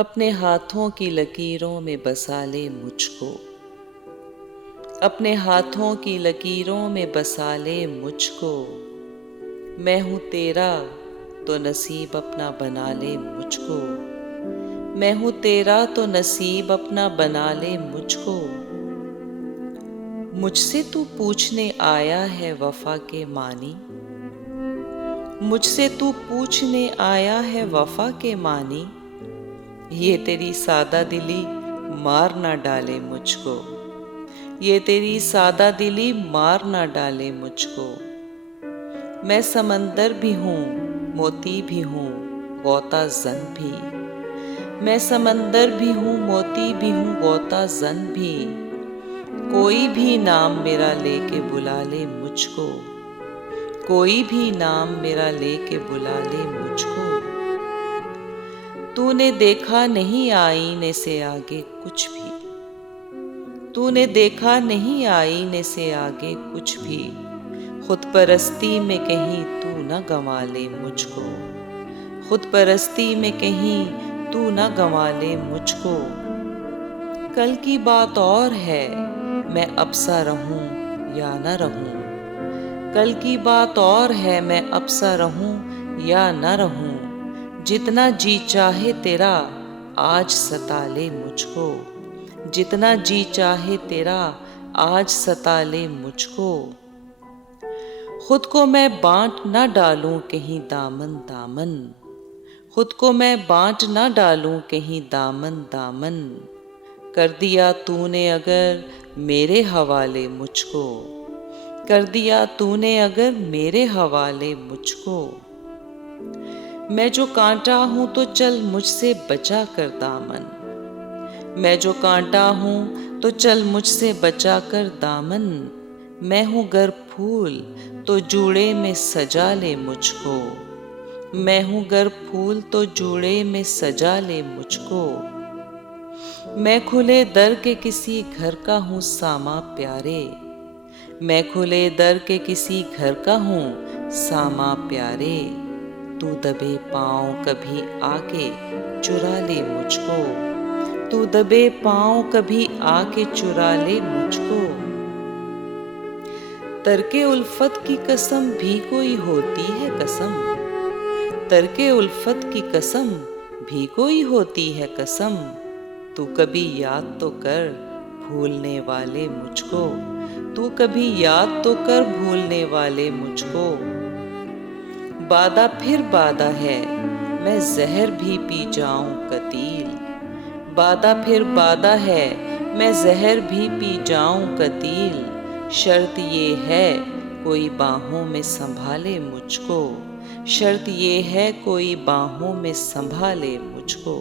अपने हाथों की लकीरों में बसा ले मुझको, अपने हाथों की लकीरों में बसा ले मुझको। मैं हूँ तेरा तो नसीब अपना बना ले मुझको, मैं हूँ तेरा तो नसीब अपना बना ले मुझको। मुझसे तू पूछने आया है वफा के मानी, मुझसे तू पूछने आया है वफा के मानी। ये तेरी सादा दिली मार ना डाले मुझको, ये तेरी सादा दिली मार ना डाले मुझको। मैं समंदर भी हूँ मोती भी हूँ गौता जन भी, मैं समंदर भी हूँ मोती भी हूँ गौता जन भी। कोई भी नाम मेरा लेके बुला ले मुझको, कोई भी नाम मेरा लेके बुला ले मुझको। तूने देखा नहीं आईने से आगे कुछ भी, तूने देखा नहीं आईने से आगे कुछ भी। खुद परस्ती में कहीं तू न गंवा ले मुझको, खुद परस्ती में कहीं तू न गंवा ले मुझको। कल की बात और है मैं अब सा रहूं या न रहूं, कल की बात और है मैं अब सा रहूं या न रहूं। जितना जी चाहे तेरा आज सता ले मुझको, जितना जी चाहे तेरा आज सता ले मुझको। खुद को मैं बांट ना डालूं कहीं दामन दामन, खुद को मैं बांट ना डालूं कहीं दामन दामन। कर दिया तूने अगर मेरे हवाले मुझको, कर दिया तूने अगर मेरे हवाले मुझको। मैं जो कांटा हूं तो चल मुझसे बचा कर दामन, मैं जो कांटा हूं तो चल मुझसे बचा कर दामन। मैं हूं गर फूल तो जूड़े में सजा ले मुझको, मैं हूं गर फूल तो जूड़े में सजा ले मुझको। मैं खुले दर के किसी घर का हूं सामा प्यारे, मैं खुले दर के किसी घर का हूं सामा प्यारे। तू दबे पाँव कभी आके चुरा ले मुझको, तू दबे पाँव कभी आके चुरा ले मुझको। तरके उल्फत की कसम भी कोई होती है कसम, तरके उल्फत की कसम भी कोई होती है कसम। तू कभी याद तो कर भूलने वाले मुझको, तू कभी याद तो कर भूलने वाले मुझको। बादा फिर बादा है मैं जहर भी पी जाऊं कतील, बादा फिर बादा है मैं जहर भी पी जाऊं कतील। शर्त ये है कोई बाहों में संभाले मुझको, शर्त ये है कोई बाहों में संभाले मुझको।